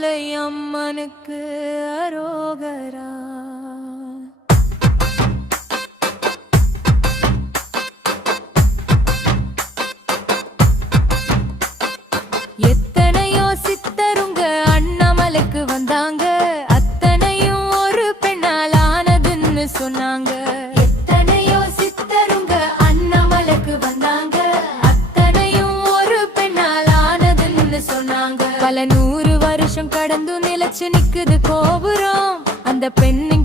மலை அம்மனுக்கு அரோகரா. எத்தனையோ சித்தருங்க அண்ணாமலைக்கு வந்தாங்க. அத்தனையும் ஒரு பெண்ணால் ஆனதுன்னு சொன்னாங்க. எத்தனையோ சித்தருங்க அண்ணாமலைக்கு வந்தாங்க. அத்தனையும் ஒரு பெண்ணால் ஆனதுன்னு சொன்னாங்க. பல நூறு வருஷம் கடந்து நிலச்சு நிக்குது கோபுரம். அந்த பெண்ணின்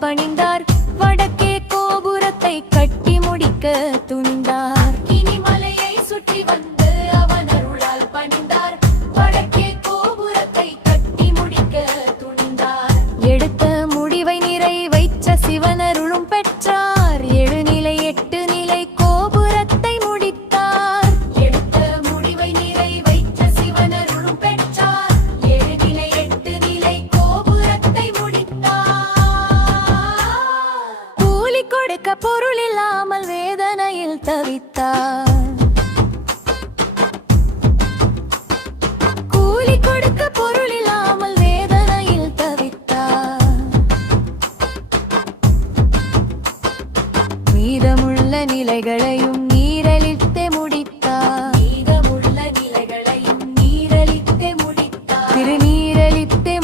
பணிந்தார். வடக்கே கோபுரத்தை கட்டி முடிக்க துணிந்தார். கேட்க பொருள் இல்லாமல் வேதனையில் தவித்தார். கூலி கொடுக்க பொருள் இல்லாமல் வேதனையில் தவித்தார். மீதமுள்ள நிலைகளையும் நீரழித்தே முடித்தார். மீதமுள்ள நிலைகளையும் நீரழித்தே முடித்தார். திருநீரழித்தே